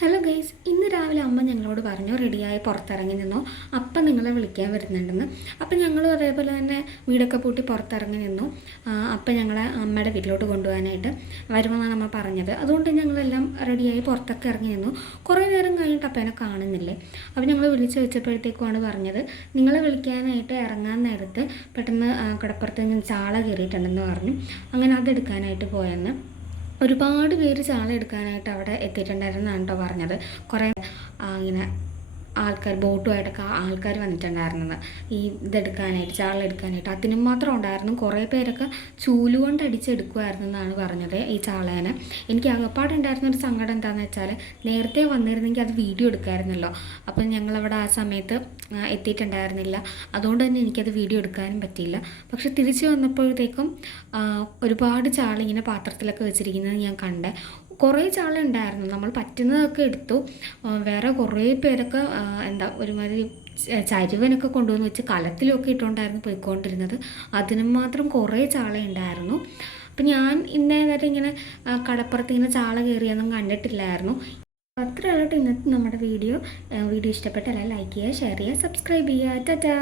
Hello guys, ഇന്ന് രാവിലെ അമ്മ ഞങ്ങളോട് പറഞ്ഞു റെഡിയായി പുറത്തിറങ്ങി നിന്നോ, അപ്പം നിങ്ങളെ വിളിക്കാൻ വരുന്നുണ്ടെന്ന്. അപ്പം ഞങ്ങളും അതേപോലെ തന്നെ വീടൊക്കെ പൂട്ടി പുറത്തിറങ്ങി നിന്നു. അപ്പം ഞങ്ങളെ അമ്മയുടെ വീട്ടിലോട്ട് കൊണ്ടുപോകാനായിട്ട് വരുമെന്നാണ് അമ്മ പറഞ്ഞത്. അതുകൊണ്ട് ഞങ്ങളെല്ലാം റെഡിയായി പുറത്തൊക്കെ ഇറങ്ങി നിന്നു. കുറേ നേരം കഴിഞ്ഞിട്ട് അപ്പനെ കാണുന്നില്ലേ. അപ്പം ഞങ്ങൾ വിളിച്ച് വെച്ചപ്പോഴത്തേക്കുമാണ് പറഞ്ഞത്, നിങ്ങളെ വിളിക്കാനായിട്ട് ഇറങ്ങാൻ നേരത്ത് പെട്ടെന്ന് കടപ്പുറത്ത് നിന്ന് ചാള കയറിയിട്ടുണ്ടെന്ന് പറഞ്ഞു. അങ്ങനെ അതെടുക്കാനായിട്ട് പോയെന്ന്. ഒരുപാട് പേര് ചാള എടുക്കാനായിട്ട് അവിടെ എത്തിയിട്ടുണ്ടായിരുന്നാണ് കേട്ടോ പറഞ്ഞത്. കുറേ ഇങ്ങനെ ആൾക്കാർ ബോട്ടുമായിട്ടൊക്കെ ആൾക്കാർ വന്നിട്ടുണ്ടായിരുന്നത് ഈ ഇതെടുക്കാനായിട്ട്, ചാള എടുക്കാനായിട്ട്. അതിനും മാത്രം ഉണ്ടായിരുന്നു. കുറേ പേരൊക്കെ ചൂലുകൊണ്ട് അടിച്ചെടുക്കുമായിരുന്നു എന്നാണ് പറഞ്ഞത് ഈ ചാളേനെ. എനിക്ക് അകപ്പാടുണ്ടായിരുന്നൊരു സങ്കടം എന്താണെന്ന് വെച്ചാൽ, നേരത്തെ വന്നിരുന്നെങ്കിൽ അത് വീഡിയോ എടുക്കാമായിരുന്നല്ലോ. അപ്പം ഞങ്ങളവിടെ ആ സമയത്ത് എത്തിയിട്ടുണ്ടായിരുന്നില്ല. അതുകൊണ്ട് തന്നെ എനിക്കത് വീഡിയോ എടുക്കാനും പറ്റിയില്ല. പക്ഷെ തിരിച്ച് വന്നപ്പോഴത്തേക്കും ഒരുപാട് ചാള ഇങ്ങനെ പാത്രത്തിലൊക്കെ വെച്ചിരിക്കുന്നത് ഞാൻ കണ്ടേ. കുറേ ചാള ഉണ്ടായിരുന്നു. നമ്മൾ പറ്റുന്നതൊക്കെ എടുത്തു. വേറെ കുറേ പേരൊക്കെ ഒരുമാതിരി ചരുവനൊക്കെ കൊണ്ടുവന്ന് വെച്ച് കലത്തിലൊക്കെ ഇട്ടുകൊണ്ടായിരുന്നു പോയിക്കൊണ്ടിരുന്നത്. അതിനും മാത്രം കുറേ ചാള ഉണ്ടായിരുന്നു. അപ്പം ഞാൻ ഇന്നേ വരെ ഇങ്ങനെ കടപ്പുറത്ത് ഇങ്ങനെ ചാള കയറിയൊന്നും കണ്ടിട്ടില്ലായിരുന്നു. അത്ര ആയിട്ട് ഇന്നത്തെ നമ്മുടെ വീഡിയോ ഇഷ്ടപ്പെട്ടല്ല ലൈക്ക് ചെയ്യുക, ഷെയർ ചെയ്യുക, സബ്സ്ക്രൈബ് ചെയ്യുക. ടാറ്റാ.